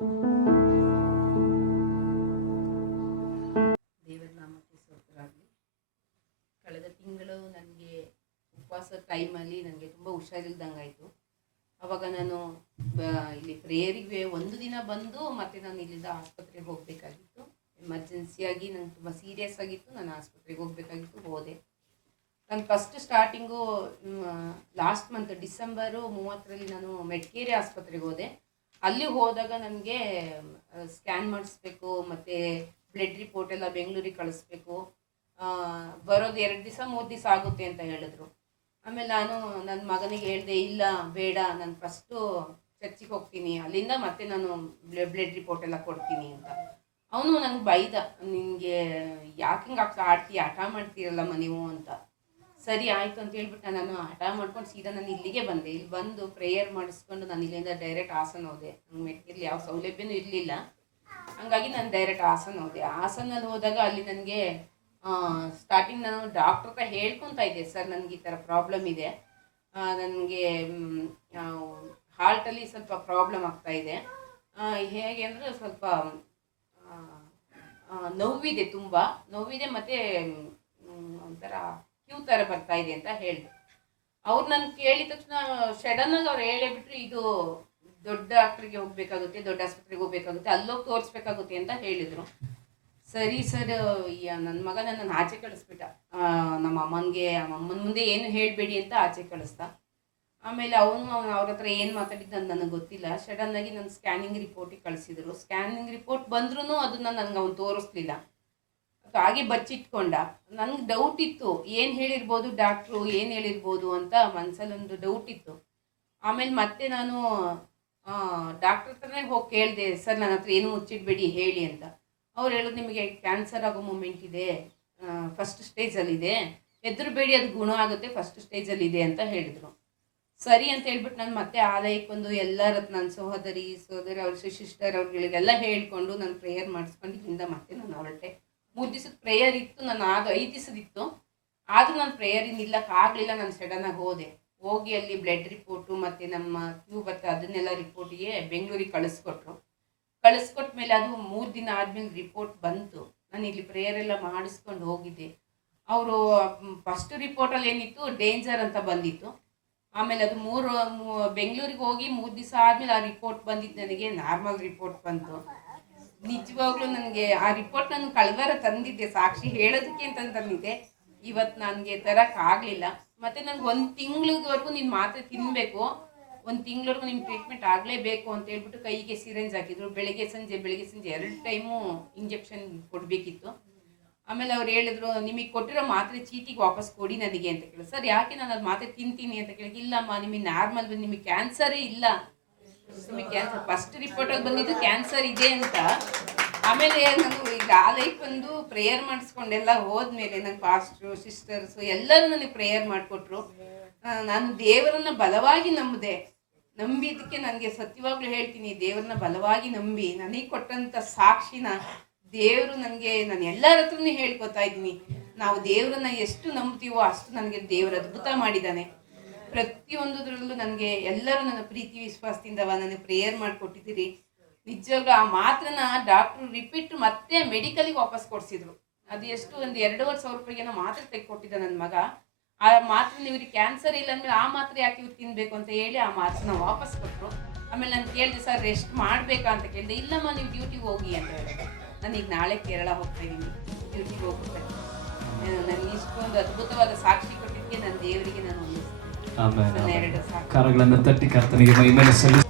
ದೇವರ ನಾಮಕ್ಕೆ ಸ್ತೋತ್ರವಾಗಲಿ. ಕಳೆದ ತಿಂಗಳು ನನಗೆ ಉಪವಾಸ ಟೈಮಲ್ಲಿ ನನಗೆ ತುಂಬ ಹುಷಾರಿಲ್ದಂಗಾಯಿತು. ಆವಾಗ ನಾನು ಇಲ್ಲಿ ಪ್ರೇಯರಿಗೆ ಒಂದು ದಿನ ಬಂದು ಮತ್ತೆ ನಾನು ಇಲ್ಲಿಂದ ಆಸ್ಪತ್ರೆಗೆ ಹೋಗಬೇಕಾಗಿತ್ತು. ಎಮರ್ಜೆನ್ಸಿಯಾಗಿ ನಂಗೆ ತುಂಬ ಸೀರಿಯಸ್ ಆಗಿತ್ತು. ನಾನು ಆಸ್ಪತ್ರೆಗೆ ಹೋಗಬೇಕಾಗಿತ್ತು, ಹೋದೆ. ನಾನು first starting last month December 30ರಲ್ಲಿ ನಾನು ಮೆಡ್ಕೇರಿ ಆಸ್ಪತ್ರೆಗೆ ಹೋದೆ. ಅಲ್ಲಿ ಹೋದಾಗ ನನಗೆ ಸ್ಕ್ಯಾನ್ ಮಾಡಿಸ್ಬೇಕು, ಮತ್ತು ಬ್ಲಡ್ ರಿಪೋರ್ಟ್ ಎಲ್ಲ ಬೆಂಗಳೂರಿಗೆ ಕಳಿಸ್ಬೇಕು, ಬರೋದು 2 ದಿವಸ 3 ದಿವಸ ಆಗುತ್ತೆ ಅಂತ ಹೇಳಿದ್ರು. ಆಮೇಲೆ ನಾನು ನನ್ನ ಮಗನಿಗೆ ಹೇಳಿದೆ, ಇಲ್ಲ ಬೇಡ, ನಾನು ಫಸ್ಟು ಚರ್ಚಿಗೆ ಹೋಗ್ತೀನಿ, ಅಲ್ಲಿಂದ ಮತ್ತೆ ನಾನು ಬ್ಲಡ್ ರಿಪೋರ್ಟ್ ಎಲ್ಲ ಕೊಡ್ತೀನಿ ಅಂತ. ಅವನು ನಂಗೆ ಬೈದ, ನಿನಗೆ ಯಾಕೆ ಹಿಂಗೆ ಆಡ್ತೀಯ, ಹಠ ಮಾಡ್ತೀರಲ್ಲಮ್ಮ ನೀವು ಅಂತ. ಸರಿ ಆಯಿತು ಅಂತ ಹೇಳ್ಬಿಟ್ಟು ನಾನು ಹಠ ಮಾಡ್ಕೊಂಡು ಸೀದಾ ನಾನು ಇಲ್ಲಿಗೆ ಬಂದೆ. ಇಲ್ಲಿ ಬಂದು ಪ್ರೇಯರ್ ಮಾಡಿಸ್ಕೊಂಡು ನಾನು ಇಲ್ಲಿಂದ ಡೈರೆಕ್ಟ್ ಹಾಸನ ಹೋದೆ. ನಂಗೆ ಮೆಟ್ಕಲ್ಲಿ ಯಾವ ಸೌಲಭ್ಯನೂ ಇರಲಿಲ್ಲ, ಹಾಗಾಗಿ ನಾನು ಡೈರೆಕ್ಟ್ ಹಾಸನ ಹೋದೆ. ಹಾಸನಲ್ಲಿ ಹೋದಾಗ ಅಲ್ಲಿ ನನಗೆ ಸ್ಟಾರ್ಟಿಂಗ್ ನಾನು ಡಾಕ್ಟ್ರ್ ಹತ್ರ ಹೇಳ್ಕೊತಾ ಇದ್ದೆ, ಸರ್ ನನಗೆ ಈ ಥರ ಪ್ರಾಬ್ಲಮ್ ಇದೆ, ನನಗೆ ಹಾರ್ಟಲ್ಲಿ ಸ್ವಲ್ಪ ಪ್ರಾಬ್ಲಮ್ ಆಗ್ತಾಯಿದೆ. ಹೇಗೆ ಅಂದರೆ ಸ್ವಲ್ಪ ನೋವಿದೆ, ತುಂಬ ನೋವಿದೆ, ಮತ್ತು ಒಂಥರ ಕ್ಯೂ ಥರ ಬರ್ತಾ ಇದೆ ಅಂತ ಹೇಳಿದೆ. ಅವ್ರು ನಾನು ಕೇಳಿದ ತಕ್ಷಣ ಸಡನ್ನಾಗಿ ಅವ್ರು ಹೇಳೇಬಿಟ್ರು, ಇದು ದೊಡ್ಡ ಡಾಕ್ಟ್ರಿಗೆ ಹೋಗಬೇಕಾಗುತ್ತೆ, ದೊಡ್ಡ ಆಸ್ಪತ್ರೆಗೆ ಹೋಗಬೇಕಾಗುತ್ತೆ, ಅಲ್ಲೋಗಿ ತೋರಿಸ್ಬೇಕಾಗುತ್ತೆ ಅಂತ ಹೇಳಿದರು. ಸರಿ ಸರ್, ನನ್ನ ಮಗ ನನ್ನನ್ನು ಆಚೆ ಕಳಿಸ್ಬಿಟ್ಟ. ನಮ್ಮ ಅಮ್ಮನಿಗೆ ಅಮ್ಮನ ಮುಂದೆ ಏನು ಹೇಳಬೇಡಿ ಅಂತ ಆಚೆ ಕಳಿಸ್ದ. ಆಮೇಲೆ ಅವ್ರ ಹತ್ರ ಏನು ಮಾತಾಡಿದ್ದು ಅಂತ ನನಗೆ ಗೊತ್ತಿಲ್ಲ. ಸಡನ್ನಾಗಿ ನನ್ನ ಸ್ಕ್ಯಾನಿಂಗ್ ರಿಪೋರ್ಟಿಗೆ ಕಳಿಸಿದ್ರು. ಸ್ಕ್ಯಾನಿಂಗ್ ರಿಪೋರ್ಟ್ ಬಂದ್ರೂ ಅದನ್ನು ನನಗೆ ಅವ್ನು ತೋರಿಸ್ಲಿಲ್ಲ, ಹಾಗೆ ಬಚ್ಚಿಟ್ಕೊಂಡ. ನನಗೆ ಡೌಟ್ ಇತ್ತು, ಏನು ಹೇಳಿರ್ಬೋದು ಡಾಕ್ಟ್ರು, ಏನು ಹೇಳಿರ್ಬೋದು ಅಂತ ಮನಸ್ಸಲ್ಲೊಂದು ಡೌಟ್ ಇತ್ತು. ಆಮೇಲೆ ಮತ್ತೆ ನಾನು ಡಾಕ್ಟ್ರ್ ಹತ್ರನೇ ಹೋಗಿ ಕೇಳಿದೆ, ಸರ್ ನನ್ನ ಹತ್ರ ಏನು ಮುಚ್ಚಿಡಬೇಡಿ ಹೇಳಿ ಅಂತ. ಅವ್ರು ಹೇಳೋದು, ನಿಮಗೆ ಕ್ಯಾನ್ಸರ್ ಆಗೋ ಮೂಮೆಂಟ್ ಇದೆ, ಫಸ್ಟ್ ಸ್ಟೇಜಲ್ಲಿದೆ, ಹೆದರಬೇಡಿ, ಅದು ಗುಣ ಆಗುತ್ತೆ, ಫಸ್ಟ್ ಸ್ಟೇಜಲ್ಲಿದೆ ಅಂತ ಹೇಳಿದರು. ಸರಿ ಅಂತ ಹೇಳ್ಬಿಟ್ಟು ನಾನು ಮತ್ತೆ ಆಲಯಕ್ಕೊಂದು ಎಲ್ಲರ ನನ್ನ ಸಹೋದರಿ ಅವ್ರ ಸಿಸ್ಟರ್ ಅವ್ರಿಗೆಲ್ಲ ಹೇಳ್ಕೊಂಡು ನಾನು ಪ್ರೇಯರ್ ಮಾಡಿಸ್ಕೊಂಡು ಇಲ್ಲಿಂದ ಮತ್ತೆ ನಾನು ಹೊರಟೆ. 3 ದಿವಸದ ಪ್ರೇಯರ್ ಇತ್ತು, ನಾನು 5 ದಿವಸದಿತ್ತು, ಆದರೂ ನಾನು ಪ್ರೇಯರಿಗೆ ನಿಲ್ಲಕ್ಕಾಗಲಿಲ್ಲ. ನಾನು ಸಡನ್ನಾಗಿ ಹೋಗಿ ಅಲ್ಲಿ ಬ್ಲಡ್ ರಿಪೋರ್ಟು ಮತ್ತು ನಮ್ಮ ಕ್ಯೂ ಬತ್ತ ಅದನ್ನೆಲ್ಲ ರಿಪೋರ್ಟಿಗೆ ಬೆಂಗಳೂರಿಗೆ ಕಳಿಸ್ಕೊಟ್ಟ ಮೇಲೆ ಅದು 3 ದಿನ ಆದಮೇಲೆ ರಿಪೋರ್ಟ್ ಬಂತು. ನಾನು ಇಲ್ಲಿ ಪ್ರೇಯರೆಲ್ಲ ಮಾಡಿಸ್ಕೊಂಡು ಹೋಗಿದ್ದೆ. ಅವರು ಫಸ್ಟ್ ರಿಪೋರ್ಟಲ್ಲಿ ಏನಿತ್ತು, ಡೇಂಜರ್ ಅಂತ ಬಂದಿತ್ತು. ಆಮೇಲೆ ಅದು ಬೆಂಗಳೂರಿಗೆ ಹೋಗಿ 3 ದಿವಸ ಆದಮೇಲೆ ಆ ರಿಪೋರ್ಟ್ ಬಂದಿದ್ದು ನನಗೆ ನಾರ್ಮಲ್ ರಿಪೋರ್ಟ್ ಬಂತು. ನಿಜವಾಗ್ಲೂ ನನಗೆ ಆ ರಿಪೋರ್ಟ್ ನಾನು ಕಳೆದ ತಂದಿದ್ದೆ, ಸಾಕ್ಷಿ ಹೇಳೋದಕ್ಕೆ ಅಂತ ತಂದಿದ್ದೆ. ಇವತ್ತು ನನಗೆ ತರೋಕ್ಕಾಗಲಿಲ್ಲ. ಮತ್ತು ನನಗೆ 1 ತಿಂಗ್ಳಿವರೆಗೂ ನೀನು ಮಾತ್ರೆ ತಿನ್ನಬೇಕು, 1 ತಿಂಗ್ಳವರೆಗೂ ನಿಮ್ಮ ಟ್ರೀಟ್ಮೆಂಟ್ ಆಗಲೇಬೇಕು ಅಂತ ಹೇಳ್ಬಿಟ್ಟು ಕೈಗೆ ಸಿರೆಂಜ್ ಹಾಕಿದ್ರು. ಬೆಳಗ್ಗೆ ಸಂಜೆ 2 ಟೈಮು ಇಂಜೆಕ್ಷನ್ ಕೊಡಬೇಕಿತ್ತು. ಆಮೇಲೆ ಅವ್ರು ಹೇಳಿದ್ರು, ನಿಮಗೆ ಕೊಟ್ಟಿರೋ ಮಾತ್ರೆ ಚೀಟಿಗೆ ವಾಪಸ್ ಕೊಡಿ ನನಗೆ ಅಂತ ಕೇಳಿ. ಸರ್ ಯಾಕೆ ನಾನು ಅದು ಮಾತ್ರೆ ತಿಂತೀನಿ ಅಂತ ಕೇಳಿ, ಇಲ್ಲಮ್ಮ ನಿಮಗೆ ನಾರ್ಮಲ್ ನಿಮಗೆ ಕ್ಯಾನ್ಸರೇ ಇಲ್ಲ, ನಿಮಗೆ ಕ್ಯಾನ್ಸರ್ ಫಸ್ಟ್ ರಿಪೋರ್ಟಲ್ಲಿ ಬಂದಿದ್ದು ಕ್ಯಾನ್ಸರ್ ಇದೆ ಅಂತ. ಆಮೇಲೆ ನಾನು ಈಗ ಆಲಯಕ್ಕೆ ಬಂದು ಪ್ರೇಯರ್ ಮಾಡಿಸ್ಕೊಂಡೆಲ್ಲ ಹೋದ್ಮೇಲೆ ನನ್ನ ಪಾಸ್ಟ್ರು ಸಿಸ್ಟರ್ಸು ಎಲ್ಲರೂ ನನಗೆ ಪ್ರೇಯರ್ ಮಾಡಿಕೊಟ್ರು. ನಾನು ದೇವರನ್ನ ಬಲವಾಗಿ ನಂಬಿದ್ದಕ್ಕೆ ನನಗೆ ಸತ್ಯವಾಗ್ಲೂ ಹೇಳ್ತೀನಿ, ದೇವರನ್ನ ಬಲವಾಗಿ ನಂಬಿ ನನಗೆ ಕೊಟ್ಟಂಥ ಸಾಕ್ಷಿನ ದೇವರು ನನಗೆ, ನಾನು ಎಲ್ಲರ ಹತ್ರನೂ ಹೇಳ್ಕೊತಾ ಇದ್ದೀನಿ. ನಾವು ದೇವರನ್ನ ಎಷ್ಟು ನಂಬ್ತೀವೋ ಅಷ್ಟು ನನಗೆ ದೇವರು ಅದ್ಭುತ ಮಾಡಿದ್ದಾನೆ. ಪ್ರತಿಯೊಂದರಲ್ಲೂ ನನಗೆ ಎಲ್ಲರೂ ನನ್ನ ಪ್ರೀತಿ ವಿಶ್ವಾಸದಿಂದ ನನಗೆ ಪ್ರೇಯರ್ ಮಾಡಿಕೊಟ್ಟಿದ್ದೀರಿ. ನಿಜವಾಗ್ಲೂ ಆ ಮಾತ್ರನ ಡಾಕ್ಟ್ರು ರಿಪೀಟ್ ಮತ್ತೆ ಮೆಡಿಕಲಿಗೆ ವಾಪಸ್ ಕೊಡಿಸಿದ್ರು. ಅದು ಎಷ್ಟು ಒಂದು 2,500 ರೂಪಾಯಿಗೆ ಮಾತ್ರೆ ತೆಗೆದುಕೊಟ್ಟಿದ್ದ ನನ್ನ ಮಗ. ಆ ಮಾತ್ರೆ ಇವ್ರಿಗೆ ಕ್ಯಾನ್ಸರ್ ಇಲ್ಲ ಅಂದಮೇಲೆ ಆ ಮಾತ್ರೆ ಯಾಕೆ ಇವ್ರು ತಿನ್ನಬೇಕು ಅಂತ ಹೇಳಿ ಆ ಮಾತ್ರನ ವಾಪಸ್ ಕೊಟ್ಟರು. ಆಮೇಲೆ ನಾನು ಕೇಳಿದೆ, ಸರ್ ರೆಸ್ಟ್ ಮಾಡಬೇಕಾ ಅಂತ ಕೇಳಿದೆ. ಇಲ್ಲಮ್ಮ ನೀವು ಡ್ಯೂಟಿಗೆ ಹೋಗಿ ಅಂತ ಹೇಳಿದೆ. ನಾನೀಗ ನಾಳೆ ಕೇರಳ ಹೋಗ್ತಾ ಇದ್ದೀನಿ, ಡ್ಯೂಟಿಗೆ ಹೋಗ್ತಾರೆ. ನನಗೆ ಇಷ್ಟೊಂದು ಅದ್ಭುತವಾದ ಸಾಕ್ಷಿ ಕೊಟ್ಟಿದ್ದಕ್ಕೆ ನನ್ನ ದೇವರಿಗೆ ನಾನು ಕರಗಳನ್ನು ತಟ್ಟಿ ಕರ್ತನಿಗೆ ಮಹಿಮೆಯನ್ನು ಸಲ್ಲಿಸಿ